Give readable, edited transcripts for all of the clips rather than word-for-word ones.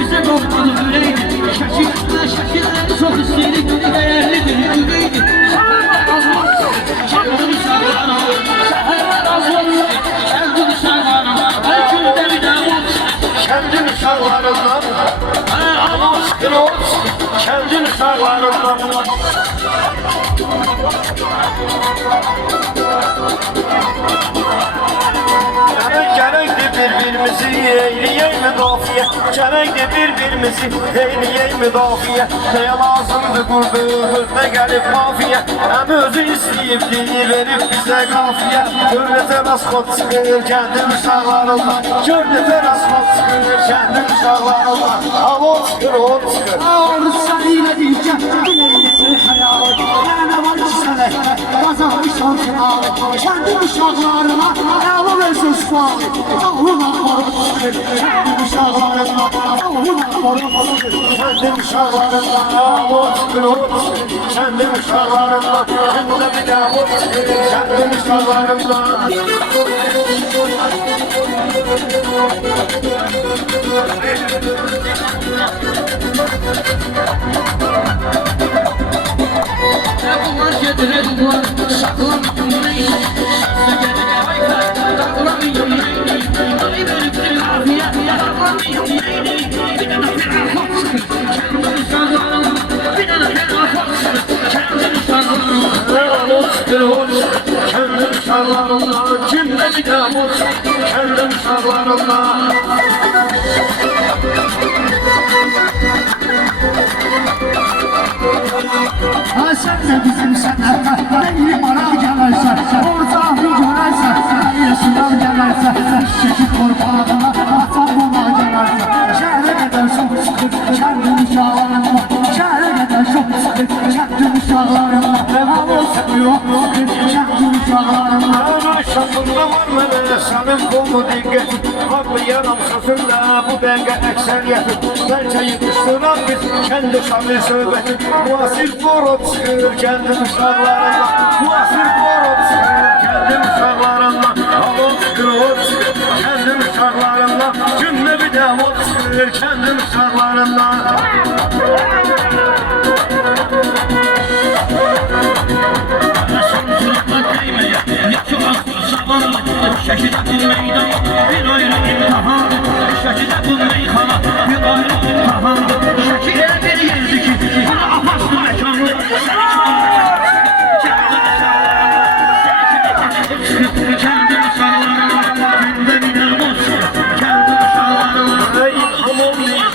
Bize korkmadı öyleydi. Şakirler çok istedik. Değerlidir yüreğiydi. Şehirler azmaz. Kendini şarlarına. Şehirler azmaz. Kendini şarlarına. Her günde bir davul. Kendini şarlarından Aşkın olsun kendini şarlarından Gerekli birbirimizi eyleyey müdafiye Gerekli birbirimizi eyleyey müdafiye Neye lazımdı qurduğumuz ne gelip mafiye Hem özü isteyip dili verip bize kafiye Görnete rasxot çıxır kendim uşaqlarından Görnete rasxot çıxır kendim uşaqlarından Hava çıxır, o çıxır Ağrı səninlə deyəcəm, diləyirsin xəyalı Mənə var ki sənə, qazanmışsan finalı Kəndin uşaqlarına, əlı versin sualı Ağlına qorub çıxır, kəndin uşaqlarına Ağlına qorub çıxır, Kendim uşaqlarından hava çıxır, o çıxır Kendim uşaqlarından, gündə bir də o çıxır Kendim uşaqlarından bunlar gedir, bunlar şaqlamayın neyini Şəxsə gəlir, ayqar, dağlamayın neyini Ay veribdir afiyə, dağlamayın neyini Bir dənə fərafat çıxır, kəndin uşaqlarına Bir dənə fərafat çıxır, kəndin uşaqlarına O çıxır, o çıxır Kendim uşaqlarından, gündə bir də o çıxır Kendim uşaqlarından Sen de bizimsen, neyi bana gelersen Ortağımı görersen, neyi sınav gelersen Çekip korkağına, atan buna gelersen Şehre kadar çok sıkır, kendim uşağlarımla Şehre kadar çok sıkır, kendim uşağlarımla Hava sıkıyor, kendim uşağlarımla Şaşırda var mənə sənin qolmu diqqət Haqlayaram sözünlə bu dəqiqə əksəriyyəti Bəlkə yetişdirəm biz kəndi şamil söhbəti Müasir qorot çıxır kəndin uşaqlarından Müasir qorot çıxır kəndin uşaqlarından Hava çıxır, o çıxır kəndin uşaqlarından Gündə bir də o çıxır kəndin uşaqlarından Şəkildə bu meydan bir ayrı imtihandır Şəkildə bu meyxana bir ayrı imtihandır Şəkil elə bir yerdir ki, buna apaslı məkandır Kəndin uşaqlarına, gündə minəm olsun Kəndin uşaqlarına İlham olmayıb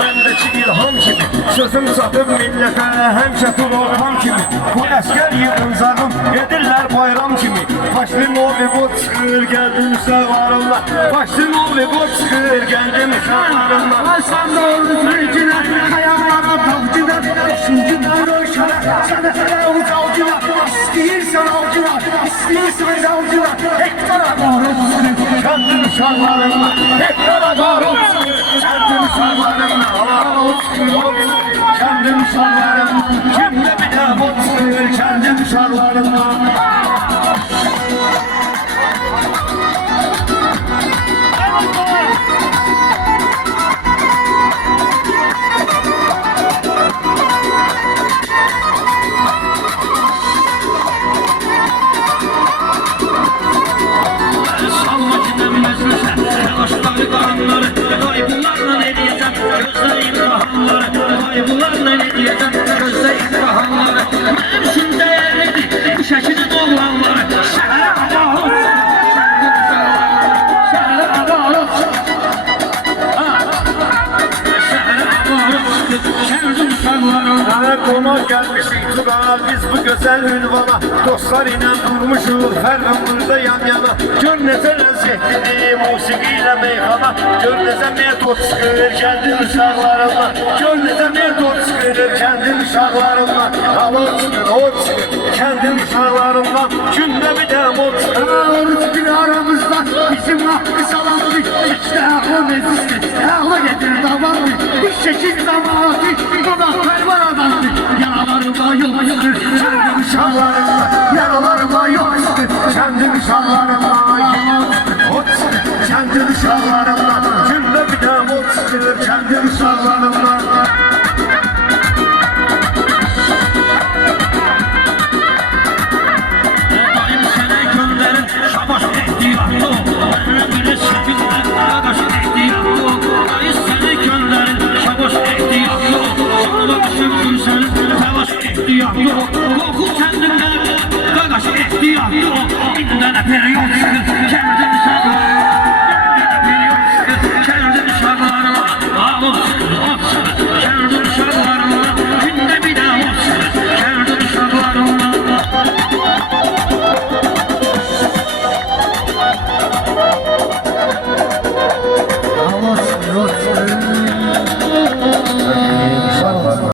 məndəki ilham kimi Sözüm satıb millətə həmişə turortam kimi Bu əskər yığıncarım edirlər bayram kimi Başlimovi bu çıxır gəldin uşaqlarımla Başlimovi bu çıxır gəldin uşaqlarımla Sən də oldu sürücünə, xəyallara davcına Düşüncünə röşənə, sənə ucalcına İstəyirsən avcına, istəyirsən zavcına Hektara qarıb sürür, Kəndin uşaqlarımla hektara qarıb çıxır Kəndin uşaqlarımla Kəndin uşaqlarımla Kimdə bir də bu çıxır kəndin uşaqlarımla Bunlarla ne diyeceğim, gözleyin bahanları Mənim üçün dəyərlidir, bu şəkilin oğlanları Şəhərə adalet, şəhərə adalet Şəhərə adalet, kəndin uşaqları Qonaq gəlmişik Tural biz bu gözəl ünvana Dostlar ilə durmuşuq hər gün burada yan yana Gör necə ləzzətlidir musiqi ilə meyxana Gör necə metod çıxır kəndin uşaqlarından Gör necə metod çıxır kəndin uşaqlarından Hava çıxır, o çıxır kəndin uşaqlarından Gündə bir də mod çıxır Oruç bir aramızda bizim hakkı salamdır İşte aklı meclistir, aklı getir davandır Bir şekil zamanı, dudaklar var adamdır Yaralarıma yok çıkır, kendim uşaqlarımla Yaralarıma yok çıxır kəndin uşaqlarından Kendin uşaqlarından Gündə bir də mod çıxır Gözüm sağlarımda Daim sənə göndərin şabaş ehtiyatlı Ömrümünü şəkildə qaqaş ehtiyatlı Daim sənə göndərin şabaş ehtiyatlı Canıma düşündüm sənin təlaş ehtiyatlı Qorxub kəndindən qaqaş ehtiyatlı İndə nə periyod çıxır